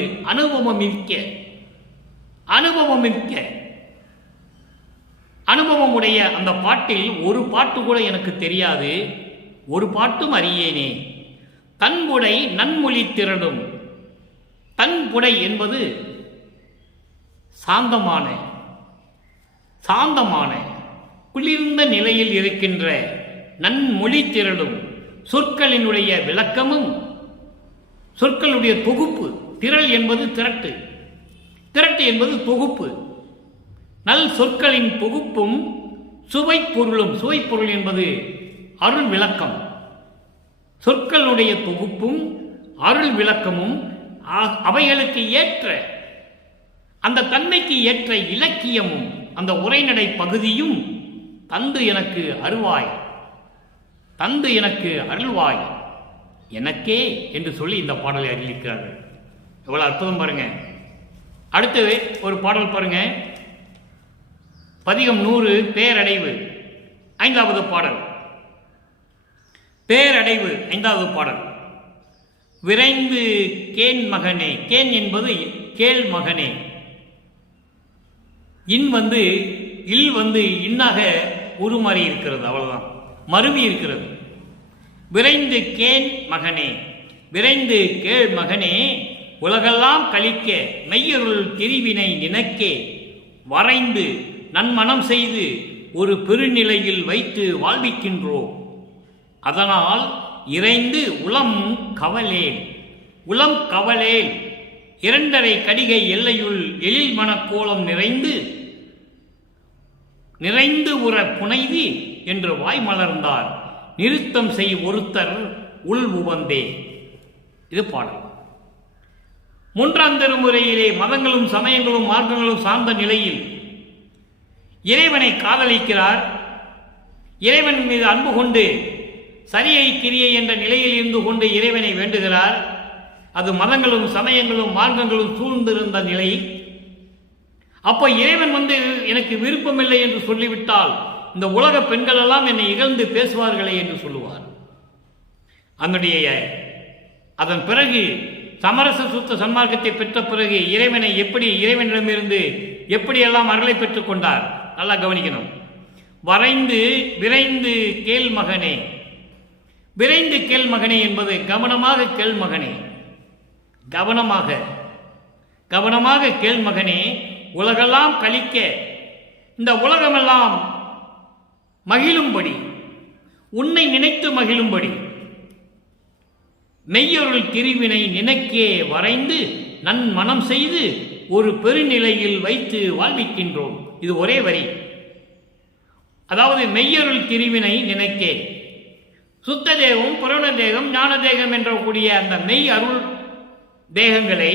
அனுபவமுடைய அந்த பாட்டில் ஒரு பாட்டு கூட எனக்கு தெரியாது, ஒரு பாட்டும் அறியேனே. தன்புடை நன்மொழி திரளும், தன்புடை என்பது சாந்தமான குளிர்ந்த நிலையில் இருக்கின்ற நன்மொழி திரளும், சொற்களினுடைய விளக்கமும், சொற்களுடைய தொகுப்பு. திரள் என்பது திரட்டு, திரட்டு என்பது தொகுப்பு. நல் சொற்களின் தொகுப்பும் சுவை பொருளும், சுவை பொருள் என்பது அருள் விளக்கம். சொற்களுடைய தொகுப்பும் அருள் விளக்கமும் அவைகளுக்கு ஏற்ற, அந்த தன்மைக்கு ஏற்ற இலக்கியமும், அந்த உரைநடை பகுதியும் தந்து எனக்கு அருள்வாய், தந்து எனக்கு அருள்வாய் எனக்கே என்று சொல்லி இந்த பாடலை அறிவிக்கிறார்கள். எவ்வளவு அற்புதம் பாருங்க. அடுத்தது ஒரு பாடல் பாருங்க, பதிகம் 100 பேரடைவு 5வது பாடல். பேரடைவு 5வது பாடல். விரைந்து கேன் மகனே, கேன் என்பது கேள் மகனே, இல் இன்னாக உருமாறி இருக்கிறது, அவ்வளவுதான், மருவி இருக்கிறது. விரைந்து கேன் மகனே, விரைந்து கேள் மகனே, உலகெல்லாம் கழிக்க மெய்யருள் திரிவினை நினைக்கே, வரைந்து நன்மனம் செய்து ஒரு பெருநிலையில் வைத்து வாழ்விக்கின்றோம். அதனால் இறைந்து உளம் கவலேல் 2.5 கடிகை எல்லையுள் எழில் மனக்கோலம் நிறைந்து உற புனைதி என்று வாய் மலர்ந்தார், நிறுத்தம் செய் ஒருத்தர் உள் உவந்தே. இது பாடல். 3ஆம் திருமுறையிலே மதங்களும் சமயங்களும் மார்க்கங்களும் சார்ந்த நிலையில் இறைவனை காதலிக்கிறார். இறைவன் மீது அன்பு கொண்டு சரியை கிரியை என்ற நிலையில் இருந்து கொண்டு இறைவனை வேண்டுகிறார். அது மதங்களும் சமயங்களும் மார்க்கங்களும் சூழ்ந்திருந்த நிலை. அப்போ இறைவன் எனக்கு விருப்பமில்லை என்று சொல்லிவிட்டால் இந்த உலக பெண்கள் எல்லாம் என்னை இகழ்ந்து பேசுவார்களே என்று சொல்லுவார். அதன் பிறகு சமரச சுத்த சன்மார்க்கத்தை பெற்ற பிறகு இறைவனை இறைவனிடமிருந்து எப்படியெல்லாம் அருளை பெற்றுக் கொண்டார் நல்லா கவனிக்கணும். விரைந்து கேள் மகனே. விரைந்து கேள் மகனே என்பது கவனமாக கேள் மகனே, கவனமாக கேள் மகனே. உலகெல்லாம் கழிக்க, இந்த உலகமெல்லாம் மகிழும்படி, உன்னை நினைத்து மகிழும்படி மெய்யொருள் திருவினை நினைக்கே வரைந்து நன்மனம் செய்து ஒரு பெருநிலையில் வைத்து வாழ்விக்கின்றோம். இது ஒரே வரி. அதாவது மெய்யொருள் திருவினை நினைக்கே, சுத்த தேகம், புரண தேகம், ஞான தேகம் என்ற கூடிய அந்த மெய் அருள் தேகங்களை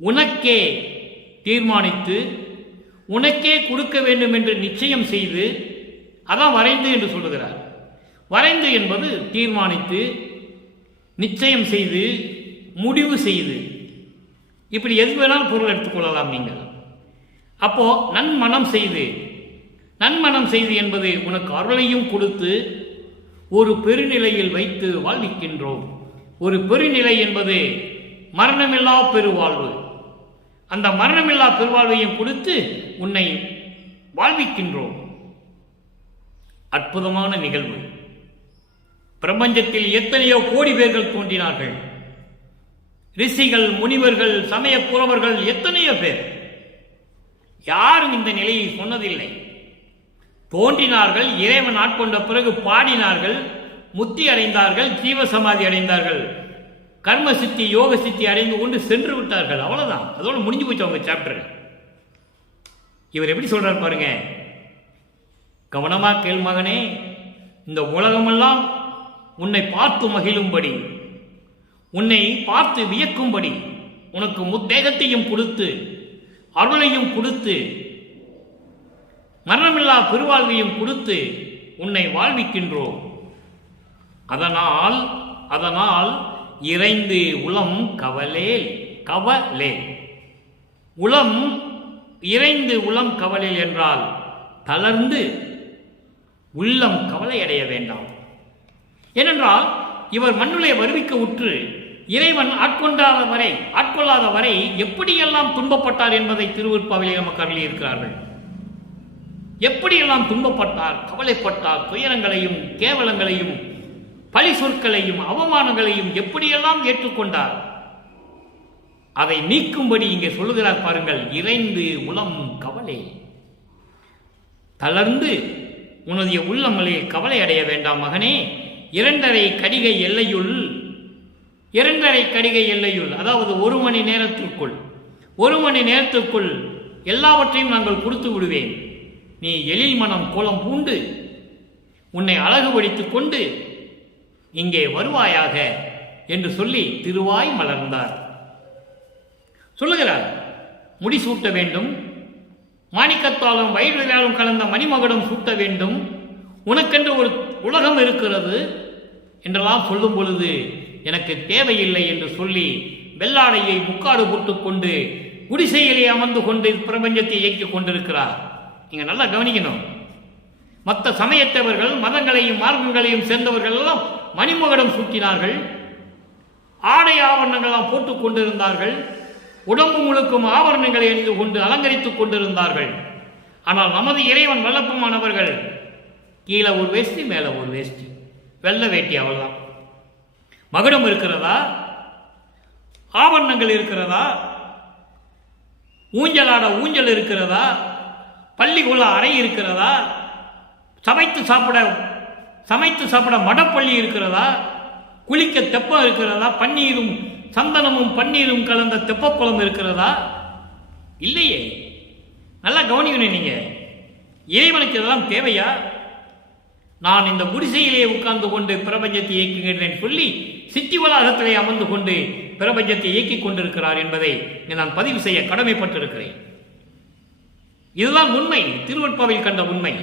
உனக்கே தீர்மானித்து உனக்கே கொடுக்க வேண்டும் என்று நிச்சயம் செய்து, அதான் வரைந்து என்று சொல்லுகிறார். வரைந்து என்பது தீர்மானித்து, நிச்சயம் செய்து, முடிவு செய்து, இப்படி எது வேணாலும் பொருள் எடுத்துக்கொள்ளலாம் நீங்கள். அப்போ நன்மனம் செய்து என்பது உனக்கு அருளையும் கொடுத்து ஒரு பெருநிலையில் வைத்து வாழ்விக்கின்றோம். ஒரு பெருநிலை என்பது மரணமில்லா பெருவாழ்வு. அந்த மரணமில்லா பெருவாழ்வையும் கொடுத்து உன்னை வாழ்விக்கின்றோம். அற்புதமான நிகழ்வு. பிரபஞ்சத்தில் எத்தனையோ கோடி பேர்கள் தோன்றினார்கள். ரிஷிகள், முனிவர்கள், சமய புலவர்கள் எத்தனையோ பேர். யாரும் இந்த நிலையை சொன்னதில்லை. தோன்றினார்கள், இறைவன் ஆட்கொண்ட பிறகு பாடினார்கள், முத்தி அடைந்தார்கள், ஜீவசமாதி அடைந்தார்கள், கர்ம சித்தி, யோக சித்தி அடைந்து கொண்டு சென்று விட்டார்கள். அவ்வளவுதான், அதோட முடிஞ்சு போச்சு அவங்க சாப்டர். இவர் எப்படி சொல்றார் பாருங்க. கவனமா கேள் மகனே, இந்த உலகமெல்லாம் உன்னை பார்த்து மகிழும்படி, உன்னை பார்த்து வியக்கும்படி உனக்கு முத்தேகத்தையும் கொடுத்து அருளையும் கொடுத்து மரணமில்லா பெருவாழ்வையும் கொடுத்து உன்னை வாழ்விக்கின்றோம். அதனால் இறைந்து உளம் கவலேல். உளம் இறைந்து உளம் கவலேல் என்றால் தளர்ந்து உள்ளம் கவலை அடைய வேண்டாம். ஏனென்றால் இவர் மண்ணுளே வருவிக்க உற்று இறைவன் ஆட்கொள்ளாத வரை எப்படியெல்லாம் துன்பப்பட்டார் என்பதை திருவருட்பாவிலே நமக்கு அருளி இருக்கிறார்கள். எப்படியெல்லாம் துன்பப்பட்டார், கவலைப்பட்டார், துயரங்களையும் கேவலங்களையும் பழி சொற்களையும் அவமானங்களையும் எப்படியெல்லாம் ஏற்றுக்கொண்டார். அதை நீக்கும்படி இங்கே சொல்லுகிறார் பாருங்கள். இறைந்து உளம் கவலை, தளர்ந்து உனது உள்ளங்களே கவலை அடைய வேண்டாம் மகனே. 2½ கடிகை எல்லையுள், அதாவது 1 மணி நேரத்திற்குள் எல்லாவற்றையும் நாங்கள் கொடுத்து விடுவேன். நீ எழில் மனம் கோலம் பூண்டு உன்னை அழகுபடுத்திக் கொண்டு இங்கே வருவாயாக என்று சொல்லி திருவாய் மலர்ந்தார். சொல்லுகிறார், முடி சூட்ட வேண்டும், மாணிக்கத்தாலும் வயிறாலும் கலந்த மணிமகுடம் சூட்ட வேண்டும், உனக்கென்று ஒரு உலகம் இருக்கிறது என்றெல்லாம் சொல்லும் பொழுது எனக்கு தேவையில்லை என்று சொல்லி வெள்ளாடையை முக்காடு போட்டுக்கொண்டு குடிசையிலே அமர்ந்து கொண்டு பிரபஞ்சத்தை இயக்கிக் கொண்டிருக்கிறார். நீங்க நல்லா கவனிக்கணும். மற்ற சமயத்தவர்கள், மதங்களையும் மார்க்கங்களையும் சேர்ந்தவர்கள் எல்லாம் மணிமகுடம் சூட்டினார்கள், ஆடை ஆபரணங்கள்லாம் போட்டுக் கொண்டிருந்தார்கள், உடம்பு முழுக்கும் ஆபரணங்களை அணிந்து கொண்டு அலங்கரித்துக் கொண்டிருந்தார்கள். ஆனால் நமது இறைவன் வல்லப்பமானவர்கள் கீழே ஒரு வேஷ்டி, மேல ஒரு வேஷ்டி, வெள்ளை வேட்டி, அவ்வளவுதான். மகுடம் இருக்கிறதா? ஆபரணங்கள் இருக்கிறதா? ஊஞ்சலாட ஊஞ்சல் இருக்கிறதா? பள்ளிக்குள்ள அறை இருக்கிறதா? சமைத்து சாப்பிட மடப்பள்ளி இருக்கிறதா? குளிக்க தெப்பம் இருக்கிறதா? பன்னீரும் சந்தனமும் பன்னீரும் கலந்த தெப்பக்குளம் இருக்கிறதா? இல்லையே. நல்லா கவனிக்கணும். நீங்க இறைவனுக்கு இதெல்லாம் தேவையா? நான் இந்த குடிசையிலே உட்கார்ந்து கொண்டு பிரபஞ்சத்தை இயக்குகிறேன் சொல்லி சித்தி வளாகத்திலே அமர்ந்து கொண்டு பிரபஞ்சத்தை இயக்கிக் கொண்டிருக்கிறார் என்பதை நான் பதிவு செய்ய கடமைப்பட்டிருக்கிறேன். இதுதான் உண்மை, திருவருட்பாவில் கண்ட உண்மை.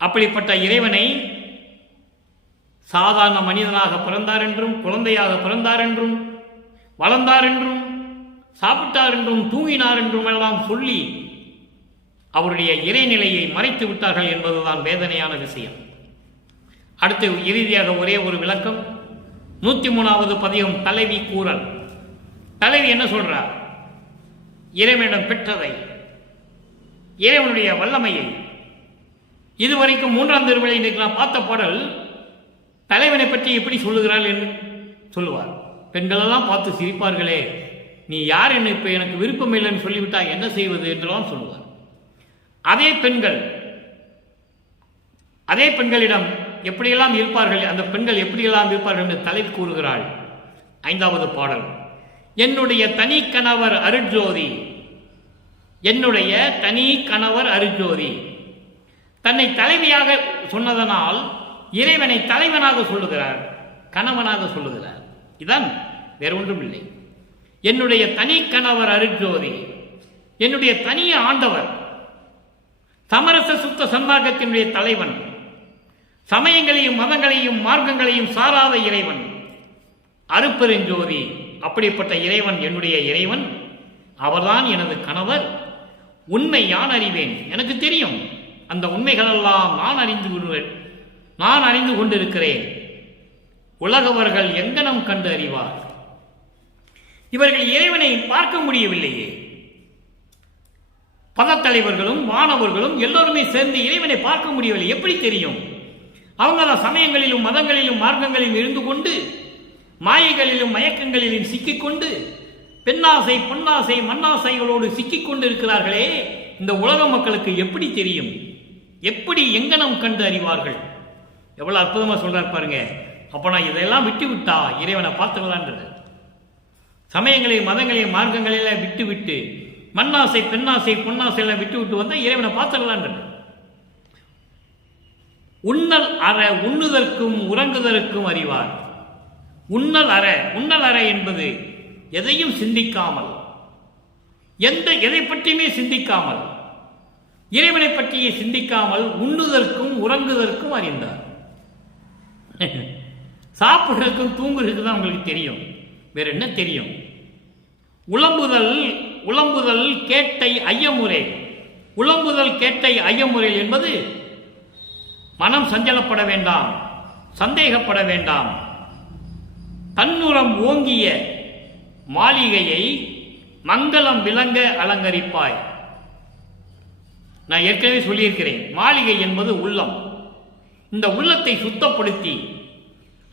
அப்படிப்பட்ட இறைவனை சாதாரண மனிதனாக பிறந்தார் என்றும், குழந்தையாக பிறந்தார் என்றும், வளர்ந்தார் என்றும், சாப்பிட்டார் என்றும், தூங்கினார் என்றும் எல்லாம் சொல்லி அவருடைய இறைநிலையை மறைத்து விட்டார்கள் என்பதுதான் வேதனையான விஷயம். அடுத்து இறுதியாக ஒரே ஒரு விளக்கம். 103வது பதிகம் தலைவி கூறல். தலைவி என்ன சொல்றார்? இறைவனிடம் பெற்றதை, இறைவனுடைய வல்லமையை, இதுவரைக்கும் 3ஆம் திருமுறை இன்னைக்கு நான் பார்த்த பாடல் தலைவனை பற்றி எப்படி சொல்லுகிறாள் என்று சொல்லுவார். பெண்களெல்லாம் பார்த்து சிரிப்பார்களே, நீ யார், என்ன இப்போ எனக்கு விருப்பம் இல்லைன்னு சொல்லிவிட்டா என்ன செய்வது என்றெல்லாம் சொல்லுவார். அதே பெண்களிடம் எப்படியெல்லாம் இருப்பார்கள், அந்த பெண்கள் எப்படியெல்லாம் இருப்பார்கள் என்று தலைவி கூறுகிறாள். 5வது பாடல், என்னுடைய தனி கணவர் அருட்ஜோதி, என்னுடைய தனி கணவர் அருட்ஜோதி. தன்னை தலைவியாக சொன்னதனால் இறைவனை தலைவனாக சொல்லுகிறார், கணவனாக சொல்லுகிறார். இதான், வேற ஒன்றும் இல்லை. என்னுடைய தனி கணவர் அருட்ஜோதி, என்னுடைய தனி ஆண்டவர், சமரச சுத்த சன்மார்க்கத்தினுடைய தலைவன், சமயங்களையும் மதங்களையும் மார்க்கங்களையும் சாராத இறைவன், அருட்பெருஞ்சோதி. அப்படிப்பட்ட இறைவன் என்னுடைய இறைவன், அவர்தான் எனது கணவர். உண்மை யான் அறிவேன், எனக்கு தெரியும். அந்த உண்மைகளெல்லாம் நான் அறிந்து கொண்டிருக்கிறேன். உலகவர்கள் எங்கனம் கண்டு அறிவார். இவர்கள் இறைவனை பார்க்க முடியவில்லையே. பதத்தலைவர்களும் மாணவர்களும் எல்லோருமே சேர்ந்து இறைவனை பார்க்க முடியவில்லை. எப்படி தெரியும்? அவங்க சமயங்களிலும் மதங்களிலும் மார்க்கங்களிலும் இருந்து கொண்டு, மாயைகளிலும் மயக்கங்களிலும் சிக்கிக்கொண்டு, பெண்ணாசை பொன்னாசை மண்ணாசைகளோடு சிக்கிக் கொண்டு இருக்கிறார்களே. இந்த உலக மக்களுக்கு எப்படி தெரியும்? எப்படி எங்கனம் கண்டு அறிவார்கள்? எவ்வளவு அற்புதமா சொல்றாரு பாருங்க. அப்ப நான் இதெல்லாம் விட்டு விட்டா இறைவனை பார்த்துக்கலான்றது. சமயங்களையும் மதங்களையும் மார்க்கங்களையும் விட்டு விட்டு, மண்ணாசை பெண்ணாசை பொன்னாசை எல்லாம் விட்டு விட்டு வந்தா இறைவனை பார்த்துக்கலான்றது. உண்ணல் அற உண்ணுதற்கும் உறங்குதற்கும் அறிவார். உண்ணல் அற என்பது எதையும் சிந்திக்காமல், எதை பற்றியுமே சிந்திக்காமல், இறைவனை பற்றியே சிந்திக்காமல் உண்ணுதற்கும் உறங்குதற்கும் அறிந்தார். சாப்பிடுறதுக்கும் தூங்குறதுக்கு தான் உங்களுக்கு தெரியும், வேற என்ன தெரியும்? உளம்புதல் கேட்டை ஐயமுறை. உளம்புதல் கேட்டை ஐயமுறை என்பது மனம் சஞ்சலப்பட வேண்டாம், சந்தேகப்பட வேண்டாம். தன்னுரம் ஓங்கிய மாளிகையை மங்களம் விளங்க அலங்கரிப்பாய். நான் ஏற்கனவே சொல்லியிருக்கிறேன், மாளிகை என்பது உள்ளம். இந்த உள்ளத்தை சுத்தப்படுத்தி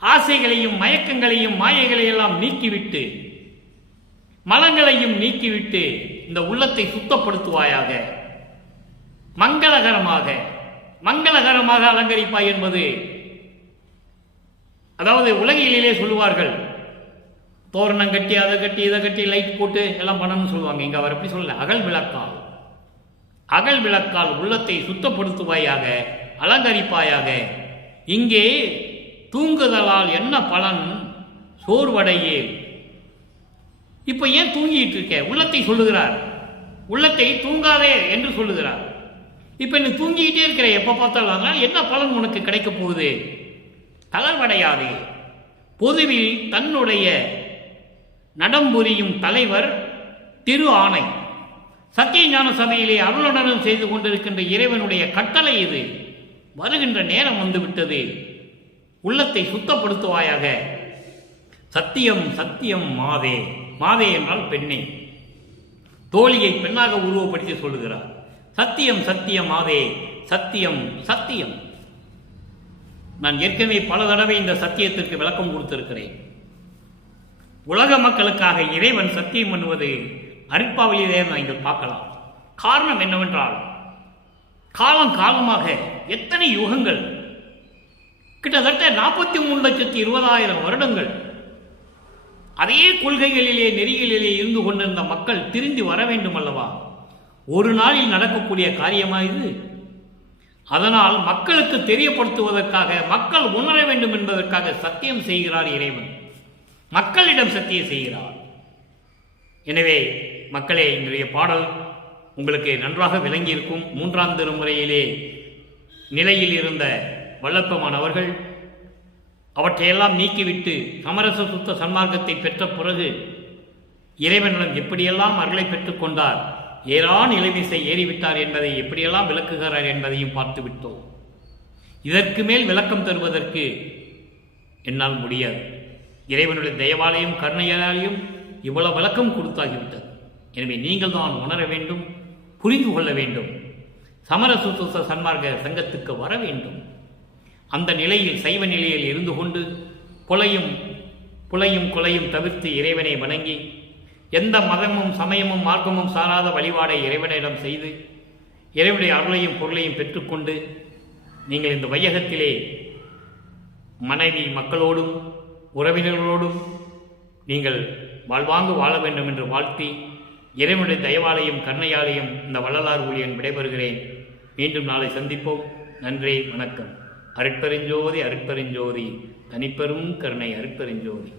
ஆசைகளையும் மயக்கங்களையும் மாயைகளையெல்லாம் நீக்கிவிட்டு, மலங்களையும் நீக்கிவிட்டு இந்த உள்ளத்தை சுத்தப்படுத்துவாயாக. மங்களகரமாக அலங்கரிப்பாய் என்பது, அதாவது உலகிலே சொல்லுவார்கள், தோரணம் கட்டி அதை கட்டி இதை கட்டி லைட் போட்டு எல்லாம் பண்ணணும்னு சொல்லுவாங்க. இங்க அவர் எப்படி சொல்லல, அகல் விளக்கால் உள்ளத்தை சுத்தப்படுத்துவாயாக, அலங்கரிப்பாயாக. இங்கே தூங்குதலால் என்ன பலன்? சோர்வடையே. இப்ப ஏன் தூங்கிட்டு இருக்க? உள்ளத்தை சொல்லுகிறார், உள்ளத்தை தூங்காதே என்று சொல்லுகிறார். இப்ப நீ தூங்கிக்கிட்டே இருக்கிற, எப்ப பார்த்தாலும், அதனால் என்ன பலன் உனக்கு கிடைக்க போகுது? தளர்வடையாதே. பொதுவில் தன்னுடைய நடம்புரியும் தலைவர் திரு ஆணை, சத்திய ஞான சபையிலே அருளடனம் செய்து கொண்டிருக்கின்ற இறைவனுடைய கட்டளை இது. வருகின்ற நேரம் வந்துவிட்டது, உள்ளத்தை சுத்தப்படுத்துவாயாக. சத்தியம் சத்தியம் மாதே. மாதே என்றால் பெண்ணே. தோழியை பெண்ணாக உருவப்படுத்தி சொல்லுகிறார். சத்தியம் சத்தியம் மாதே, சத்தியம் சத்தியம். நான் ஏற்கனவே பல தடவை இந்த சத்தியத்திற்கு விளக்கம் கொடுத்திருக்கிறேன். உலக மக்களுக்காக இறைவன் சத்தியம் பண்ணுவது அருட்பாவிலே நீங்கள் பார்க்கலாம். காரணம் என்னவென்றால், காலமாக எத்தனை யுகங்கள், கிட்டத்தட்ட 43,20,000 வருடங்கள் அதே கொள்கைகளிலே நெறிகளிலே இருந்து கொண்டிருந்த மக்கள் திரும்பி வர வேண்டும் அல்லவா? ஒரு நாளில் நடக்கக்கூடிய காரியமா இது? அதனால் மக்களுக்கு தெரியப்படுத்துவதற்காக, மக்கள் உணர வேண்டும் என்பதற்காக சத்தியம் செய்கிறார் இறைவன். மக்களிடம் சத்தியம் செய்கிறார். எனவே மக்களே, இன்றைய பாடல் உங்களுக்கு நன்றாக விளங்கியிருக்கும். 3ஆம் திருமுறையிலே நிலையில் இருந்த வல்லப்பெருமான் அவர்கள் அவற்றையெல்லாம் நீக்கிவிட்டு சமரச சுத்த சன்மார்க்கத்தை பெற்ற பிறகு இறைவனிடம் எப்படியெல்லாம் அருளை பெற்றுக்கொண்டார், ஏறான் இளவிசை ஏறிவிட்டார் என்பதை எப்படியெல்லாம் விளக்குகிறார் என்பதையும் பார்த்து விட்டோம். இதற்கு மேல் விளக்கம் தருவதற்கு என்னால் முடியாது. இறைவனுடைய தயவாலையும் கருணையாலையும் இவ்வளவு விளக்கம் கொடுத்தாகிவிட்டது. எனவே நீங்கள் தான் உணர வேண்டும், புரிந்து கொள்ள வேண்டும். சமரச சன்மார்க்க சங்கத்துக்கு வர வேண்டும். அந்த நிலையில் சைவ நிலையில் இருந்து கொண்டு புலையும் கொலையும் தவிர்த்து இறைவனை வணங்கி எந்த மதமும் சமயமும் மார்க்கமும் சாராத வழிபாடை இறைவனிடம் செய்து இறைவனுடைய அருளையும் பொருளையும் பெற்றுக்கொண்டு நீங்கள் இந்த வையகத்திலே மனைவி மக்களோடும் உறவினர்களோடும் நீங்கள் வாழ்வாங்கு வாழ வேண்டும் என்று வாழ்த்தி இறைவனுடைய தயவாலையும் கருணையாலையும் இந்த வள்ளலார் ஊழியன் விடைபெறுகிறேன். மீண்டும் நாளை சந்திப்போம். நன்றி, வணக்கம். அருட்பெருஞ்சோதி அருட்பெருஞ்சோதி, தனிப்பெரும் கருணை அருட்பெருஞ்சோதி.